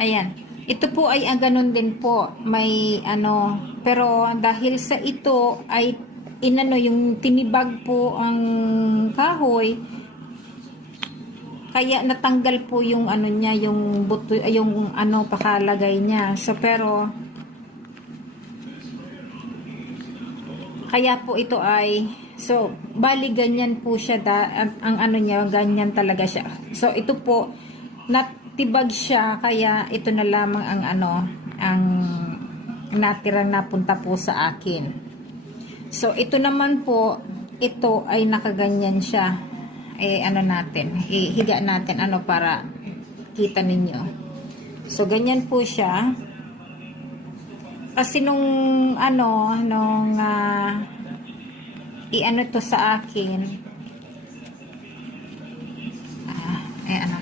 Ayan. Ito po ay ganun din po. May ano, pero dahil sa ito ay inano yung tinibag po ang kahoy, kaya natanggal po yung ano niya, yung buto, yung ano pakalagay niya. So pero kaya po ito ay so bali ganyan po siya ang ano niya, ganyan talaga siya. So ito po natibag siya, kaya ito na lamang ang ano, ang natirang napunta po sa akin. So ito naman po, ito ay nakaganyan siya. Ano natin, higa natin ano para kita ninyo. So ganyan po siya. Kasi nung ano, nung i-ano to sa akin, ano,